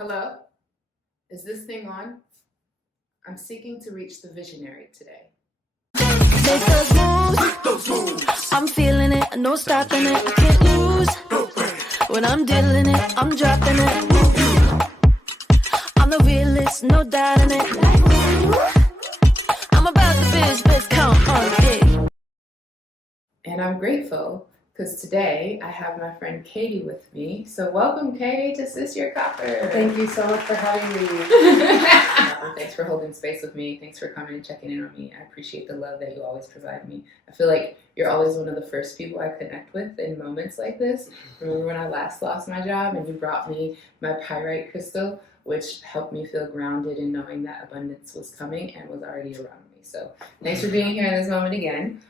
Hello? Is this thing on? I'm seeking to reach the visionary today. Make those moves. I'm feeling it, no stopping it. I can't lose. When I'm dealing it, I'm dropping it. I'm the realest, no doubt in it. I'm about the biz count on it. And I'm grateful because today I have my friend Katie with me. So welcome, Katie, to Sis Your Copper. Thank you so much for having me. Thanks for holding space with me. Thanks for coming and checking in on me. I appreciate the love that you always provide me. I feel like you're always one of the first people I connect with in moments like this. Remember when I last lost my job and you brought me my pyrite crystal, which helped me feel grounded in knowing that abundance was coming and was already around me. So thanks for being here in this moment again.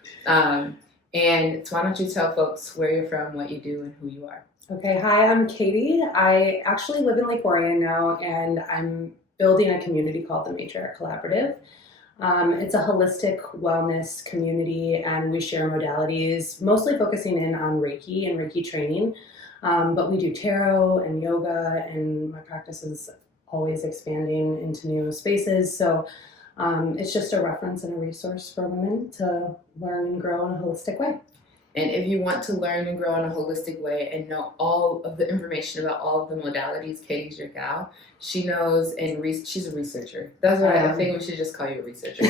And why don't you tell folks where you're from, what you do, and who you are? Okay, hi, I'm Katie. I actually live in Lake Orion now, and I'm building a community called the Matriarch Collaborative. It's a holistic wellness community, and we share modalities, mostly focusing in on Reiki and Reiki training. But we do tarot and yoga, and my practice is always expanding into new spaces. So it's just a reference and a resource for women to learn and grow in a holistic way. And if you want to learn and grow in a holistic way and know all of the information about all of the modalities, Katie's your gal. She knows, and she's a researcher. That's what I think we should just call you a researcher.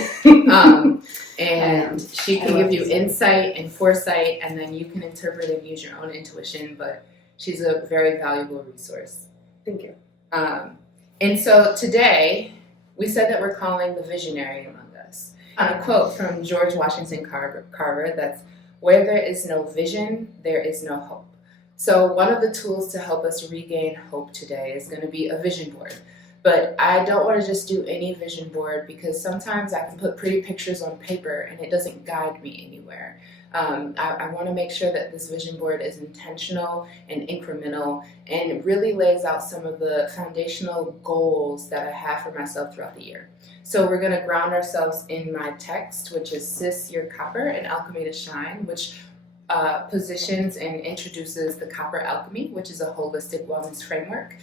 And she can give you insight and foresight, and then you can interpret and use your own intuition, but she's a very valuable resource. Thank you. And so today, we said that we're calling the visionary among us. On a quote from George Washington Carver that's, "Where there is no vision, there is no hope." So one of the tools to help us regain hope today is going to be a vision board. But I don't want to just do any vision board because sometimes I can put pretty pictures on paper and it doesn't guide me anywhere. I want to make sure that this vision board is intentional and incremental and really lays out some of the foundational goals that I have for myself throughout the year. So we're going to ground ourselves in my text, which is Sis Your Copper and Alchemy to Shine, which positions and introduces the Copper Alchemy, which is a holistic wellness framework.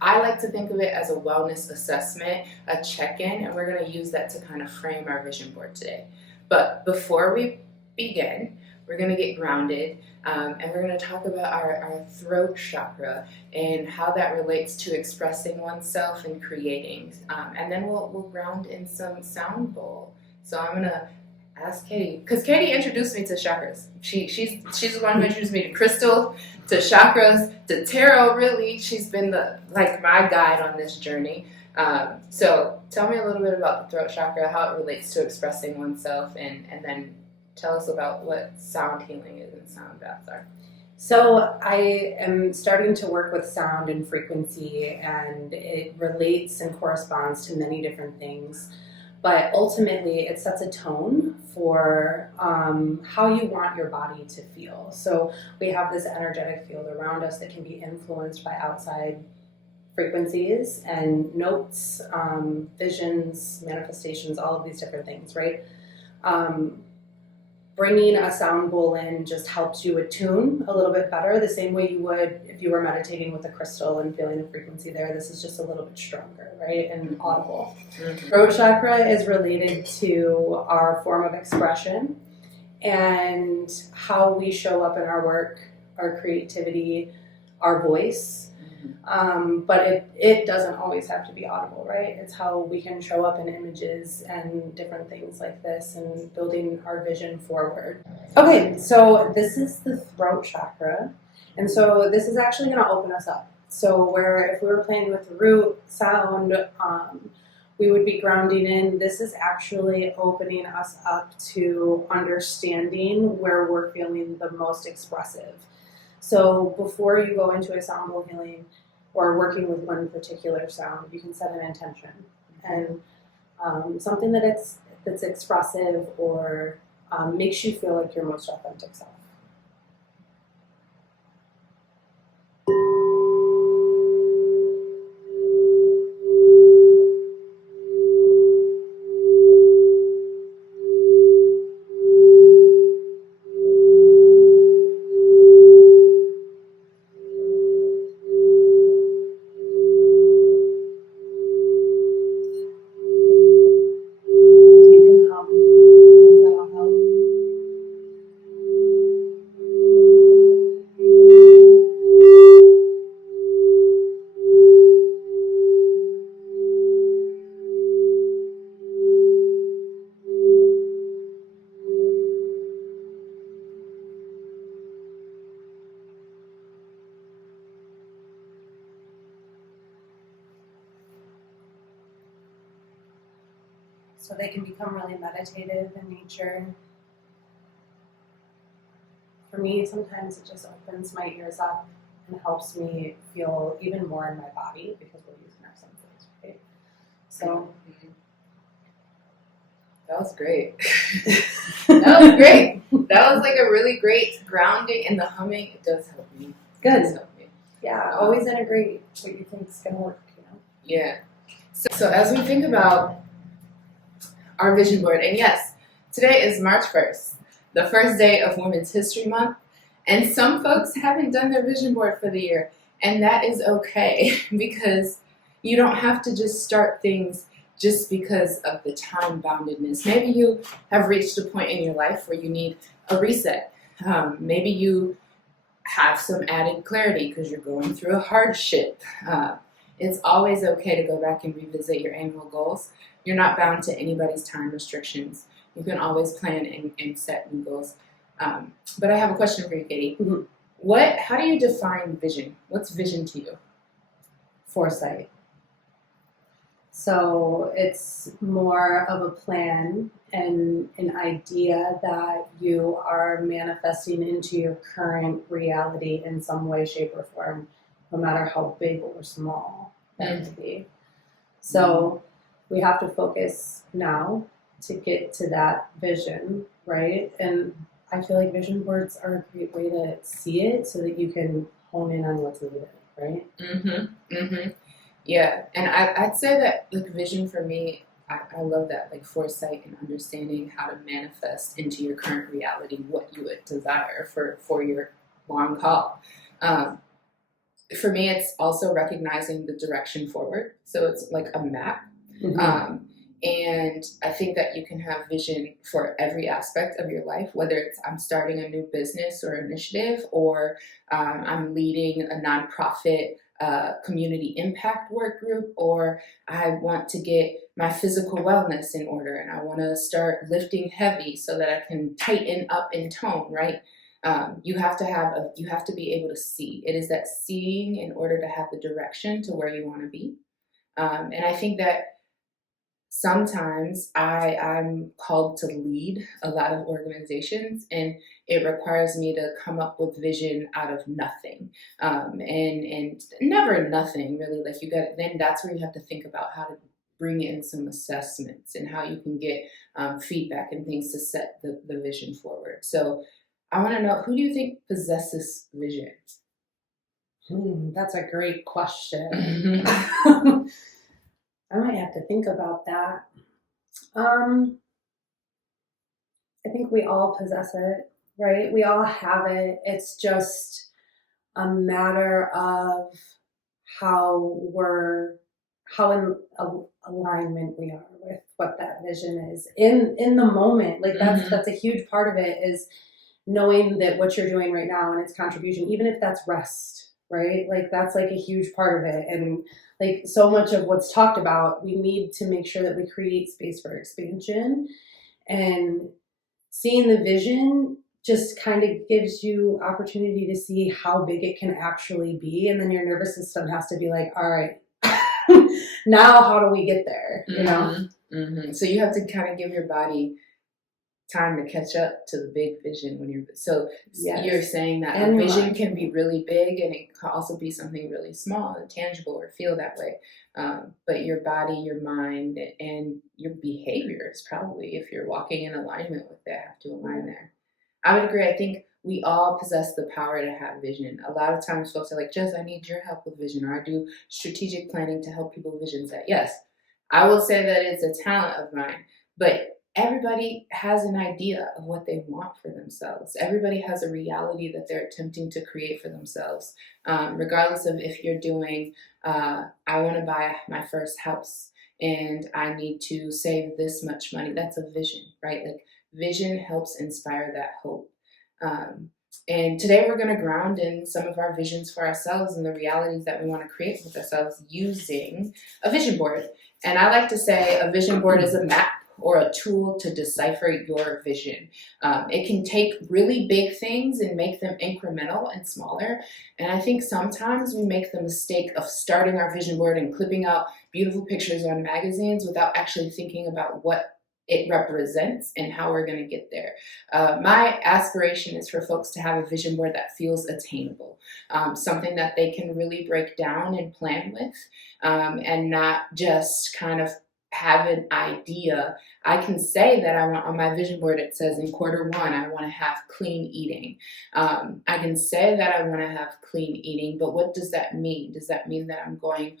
I like to think of it as a wellness assessment, a check-in, and we're going to use that to kind of frame our vision board today. But before we begin, we're going to get grounded, and we're going to talk about our throat chakra and how that relates to expressing oneself and creating. And then we'll ground in some sound bowl. So I'm going to ask Katie, because Katie introduced me to chakras. She's the one who introduced me to crystal, to chakras, to tarot. Really, she's been my guide on this journey. So tell me a little bit about the throat chakra, how it relates to expressing oneself, and then tell us about what sound healing is and sound baths are. So I am starting to work with sound and frequency, and it relates and corresponds to many different things. But ultimately, it sets a tone for how you want your body to feel. So we have this energetic field around us that can be influenced by outside frequencies and notes, visions, manifestations, all of these different things, right? Bringing a sound bowl in just helps you attune a little bit better, the same way you would if you were meditating with a crystal and feeling a frequency there. This is just a little bit stronger, right, and audible. Mm-hmm. Throat chakra is related to our form of expression and how we show up in our work, our creativity, our voice. But it doesn't always have to be audible, right? It's how we can show up in images and different things like this and building our vision forward. Okay, so this is the throat chakra. And so this is actually going to open us up. So where if we were playing with the root sound, we would be grounding in. This is actually opening us up to understanding where we're feeling the most expressive. So before you go into a sound bowl healing or working with one particular sound, you can set an intention and something that's expressive or makes you feel like your most authentic self. So they can become really meditative in nature. For me, sometimes it just opens my ears up and helps me feel even more in my body because we're using our senses, right? So that was great. That was great. That was like a really great grounding, and the humming, it does help me. Good. It does help me. Yeah, always integrate what you think is going to work, you know? Yeah. So as we think about our vision board, and yes, today is March 1st, the first day of Women's History Month, and some folks haven't done their vision board for the year, and that is okay because you don't have to just start things just because of the time boundedness. Maybe you have reached a point in your life where you need a reset. Maybe you have some added clarity because you're going through a hardship. It's always okay to go back and revisit your annual goals. You're not bound to anybody's time restrictions. You can always plan and set new goals. But I have a question for you, Katie. Mm-hmm. How do you define vision? What's vision to you? Foresight. So it's more of a plan and an idea that you are manifesting into your current reality in some way, shape, or form, no matter how big or small that may be. So we have to focus now to get to that vision, right? And I feel like vision boards are a great way to see it so that you can hone in on what's needed, right? Yeah, and I'd say that like vision for me, I love that, like foresight and understanding how to manifest into your current reality what you would desire for your long haul. For me, it's also recognizing the direction forward. So it's like a map. And I think that you can have vision for every aspect of your life, whether it's I'm starting a new business or initiative, or I'm leading a nonprofit community impact work group, or I want to get my physical wellness in order and I want to start lifting heavy so that I can tighten up in tone, right? You have to be able to see. It is that seeing in order to have the direction to where you want to be. And I think that sometimes I'm called to lead a lot of organizations, and it requires me to come up with vision out of nothing, and never nothing really. Like then that's where you have to think about how to bring in some assessments and how you can get feedback and things to set the vision forward. So I want to know, who do you think possesses vision? That's a great question. I might have to think about that. I think we all possess it, right? We all have it. It's just a matter of how in alignment we are with what that vision is in the moment. Like that's a huge part of it, is knowing that what you're doing right now and its contribution, even if that's rest, right? Like that's like a huge part of it. And like so much of what's talked about, we need to make sure that we create space for expansion, and seeing the vision just kind of gives you opportunity to see how big it can actually be. And then your nervous system has to be like, all right, now how do we get there? You know? So you have to kind of give your body time to catch up to the big vision you're saying that a vision can be really big, and it can also be something really small and tangible or feel that way, but your body, your mind, and your behaviors, probably, if you're walking in alignment with that, have to align there. I would agree. I think we all possess the power to have vision. A lot of times folks are like, Jess, I need your help with vision, or I do strategic planning to help people vision set. Yes, I will say that it's a talent of mine, but everybody has an idea of what they want for themselves. Everybody has a reality that they're attempting to create for themselves, regardless of if you're doing, I want to buy my first house and I need to save this much money. That's a vision, right? Like vision helps inspire that hope. And today we're going to ground in some of our visions for ourselves and the realities that we want to create with ourselves using a vision board. And I like to say a vision board is a map or a tool to decipher your vision. It can take really big things and make them incremental and smaller. And I think sometimes we make the mistake of starting our vision board and clipping out beautiful pictures on magazines without actually thinking about what it represents and how we're going to get there. My aspiration is for folks to have a vision board that feels attainable, something that they can really break down and plan with, and not just kind of have an idea. I can say that I want on my vision board, it says in Q1, I want to have clean eating. I can say that I want to have clean eating, but what does that mean? Does that mean that I'm going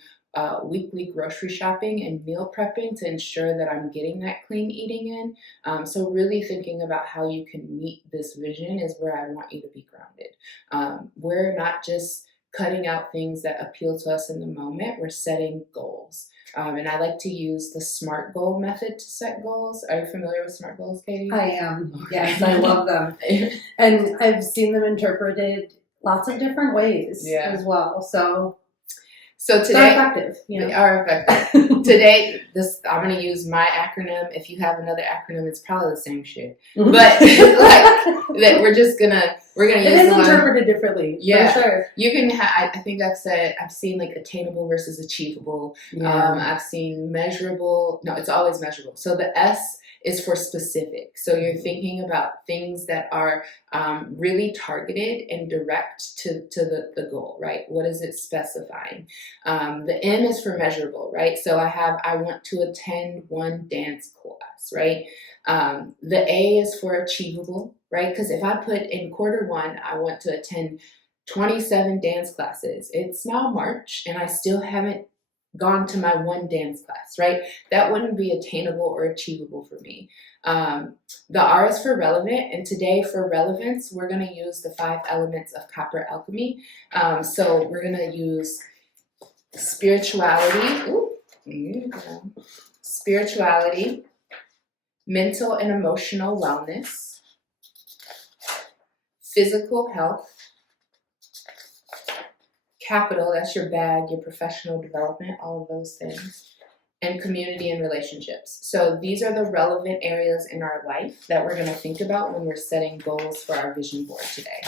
weekly grocery shopping and meal prepping to ensure that I'm getting that clean eating in? So really thinking about how you can meet this vision is where I want you to be grounded. We're not just cutting out things that appeal to us in the moment, we're setting goals. And I like to use the SMART goal method to set goals. Are you familiar with SMART goals, Katie? I am. Yes, I love them. And I've seen them interpreted lots of different ways as well. So today, they're effective. They are effective. Today, I'm going to use my acronym. If you have another acronym, it's probably the same shit. But that we're just gonna use. It is interpreted differently. Yeah, for sure. You can. I think I've seen like attainable versus achievable. Yeah. I've seen measurable. No, it's always measurable. So the S is for specific. So you're thinking about things that are really targeted and direct to the goal, right? What is it specifying? The M is for measurable, right? So I want to attend 1 dance class, right? The A is for achievable, right? Because if I put in Q1, I want to attend 27 dance classes. It's now March and I still haven't gone to my 1 dance class, right? That wouldn't be attainable or achievable for me. The R is for relevant, and today for relevance, we're going to use the 5 elements of copper alchemy. So we're going to use spirituality, spirituality, mental and emotional wellness, physical health, capital, that's your bag, your professional development, all of those things, and community and relationships. So these are the relevant areas in our life that we're going to think about when we're setting goals for our vision board today.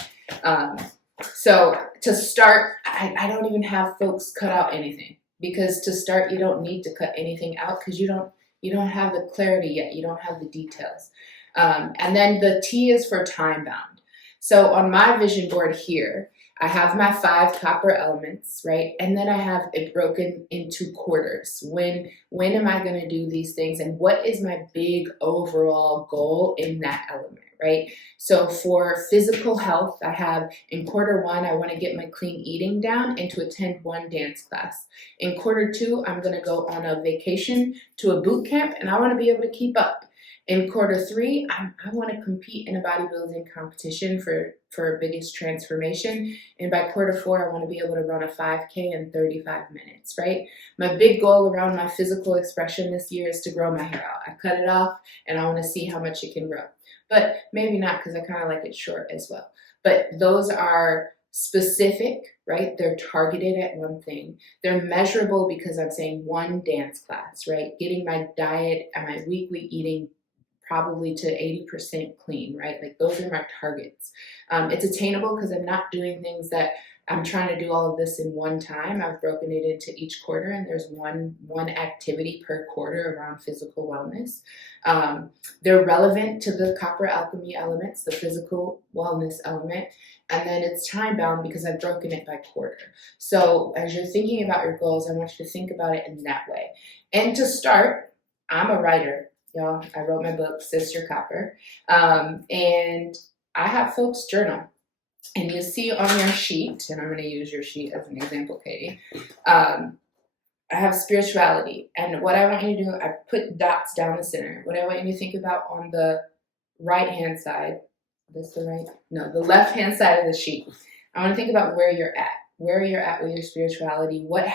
So to start, I don't even have folks cut out anything, because to start, you don't need to cut anything out because you don't have the clarity yet. You don't have the details. And then the T is for time bound. So on my vision board here, I have my 5 copper elements, right? And then I have it broken into quarters. When am I going to do these things? And what is my big overall goal in that element, right? So for physical health, I have in Q1, I want to get my clean eating down and to attend 1 dance class. In Q2, I'm going to go on a vacation to a boot camp and I want to be able to keep up. In Q3, I want to compete in a bodybuilding competition for biggest transformation. And by Q4, I want to be able to run a 5K in 35 minutes, right? My big goal around my physical expression this year is to grow my hair out. I cut it off and I want to see how much it can grow. But maybe not, because I kind of like it short as well. But those are specific, right? They're targeted at one thing. They're measurable because I'm saying 1 dance class, right? Getting my diet and my weekly eating probably to 80% clean, right? Like those are my targets. It's attainable because I'm not doing things that I'm trying to do all of this in one time. I've broken it into each quarter, and there's one activity per quarter around physical wellness. They're relevant to the copper alchemy elements, the physical wellness element, and then it's time bound because I've broken it by quarter. So as you're thinking about your goals, I want you to think about it in that way. And to start, I'm a writer. Y'all, I wrote my book, Sister Copper, and I have folks journal. And you see on your sheet, and I'm going to use your sheet as an example, Katie, I have spirituality. And what I want you to do, I put dots down the center. What I want you to think about on the right-hand side, this the right? No, the left-hand side of the sheet. I want to think about where you're at with your spirituality. What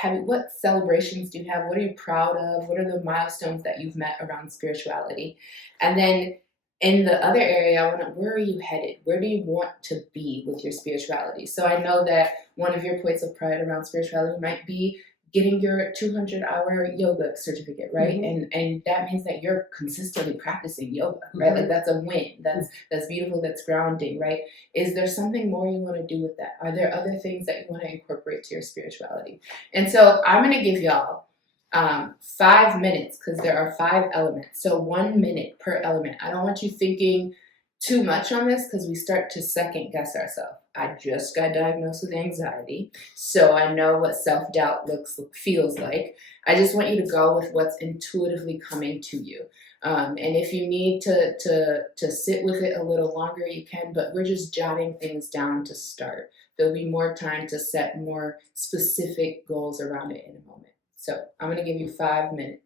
celebrations do you have? What are you proud of? What are the milestones that you've met around spirituality? And then in the other area, where are you headed? Where do you want to be with your spirituality? So I know that one of your points of pride around spirituality might be getting your 200-hour yoga certificate, right? Mm-hmm. And that means that you're consistently practicing yoga, right? Mm-hmm. Like that's a win. That's beautiful. That's grounding, right? Is there something more you want to do with that? Are there other things that you want to incorporate to your spirituality? And so I'm going to give y'all 5 minutes, because there are 5 elements. So 1 minute per element. I don't want you thinking too much on this because we start to second guess ourselves. I just got diagnosed with anxiety, so I know what self-doubt feels like. I just want you to go with what's intuitively coming to you. And if you need to sit with it a little longer, you can, but we're just jotting things down to start. There'll be more time to set more specific goals around it in a moment. So I'm going to give you 5 minutes.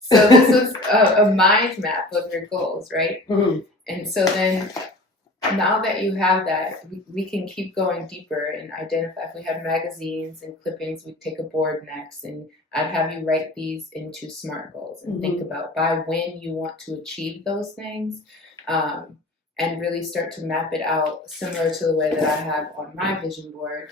So this was a mind map of your goals, right? Mm-hmm. And so then now that you have that, we can keep going deeper and identify. If we had magazines and clippings, we'd take a board next, and I'd have you write these into SMART goals and think about by when you want to achieve those things, and really start to map it out similar to the way that I have on my vision board,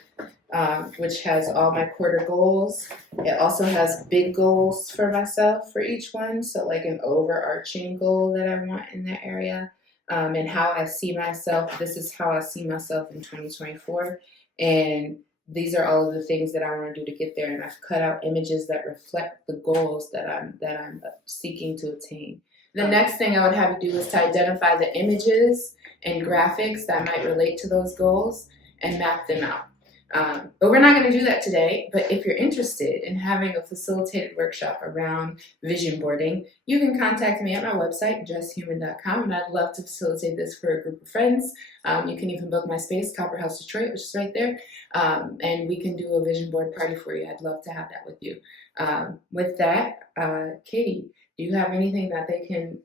which has all my quarter goals. It also has big goals for myself for each one, so like an overarching goal that I want in that area. And how I see myself. This is how I see myself in 2024. And these are all of the things that I want to do to get there. And I've cut out images that reflect the goals that I'm seeking to attain. The next thing I would have you do is to identify the images and graphics that might relate to those goals and map them out. But we're not going to do that today. But if you're interested in having a facilitated workshop around vision boarding, you can contact me at my website, jesshuman.com, and I'd love to facilitate this for a group of friends. You can even book my space, Copper House Detroit, which is right there, and we can do a vision board party for you. I'd love to have that with you. With that, Katie, do you have anything that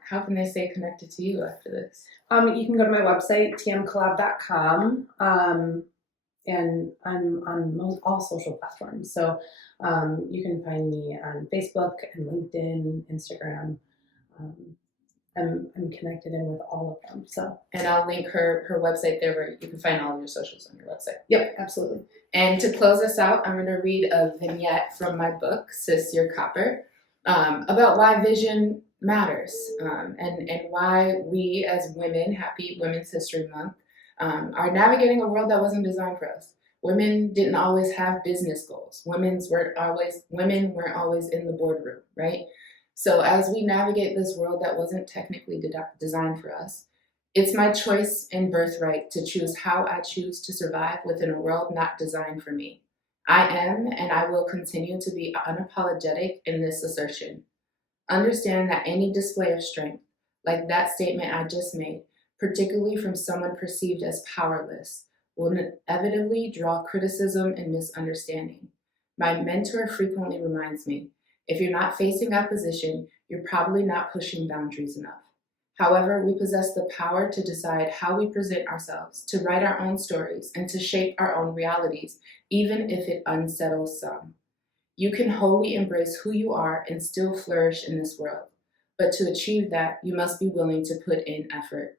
how can they stay connected to you after this? You can go to my website, tmcollab.com. And I'm on all social platforms. So you can find me on Facebook and LinkedIn, Instagram. I'm connected in with all of them. So, and I'll link her website there where you can find all of your socials on your website. Yep, absolutely. And to close us out, I'm going to read a vignette from my book, Sis, You're Copper, about why vision matters, and why we as women, happy Women's History Month, are navigating a world that wasn't designed for us. Women didn't always have business goals. Women weren't always in the boardroom, right? So as we navigate this world that wasn't technically designed for us, it's my choice and birthright to choose how I choose to survive within a world not designed for me. I am and I will continue to be unapologetic in this assertion. Understand that any display of strength, like that statement I just made, particularly from someone perceived as powerless, will inevitably draw criticism and misunderstanding. My mentor frequently reminds me, if you're not facing opposition, you're probably not pushing boundaries enough. However, we possess the power to decide how we present ourselves, to write our own stories, and to shape our own realities, even if it unsettles some. You can wholly embrace who you are and still flourish in this world. But to achieve that, you must be willing to put in effort.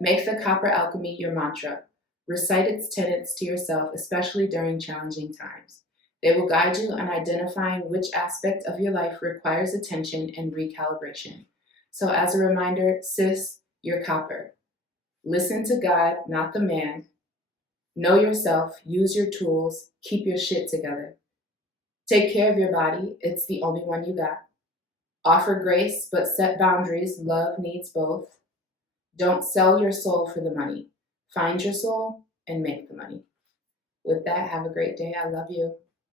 Make the Copper Alchemy your mantra. Recite its tenets to yourself, especially during challenging times. They will guide you in identifying which aspect of your life requires attention and recalibration. So as a reminder, sis, you're copper. Listen to God, not the man. Know yourself, use your tools, keep your shit together. Take care of your body, it's the only one you got. Offer grace, but set boundaries, love needs both. Don't sell your soul for the money. Find your soul and make the money. With that, have a great day. I love you.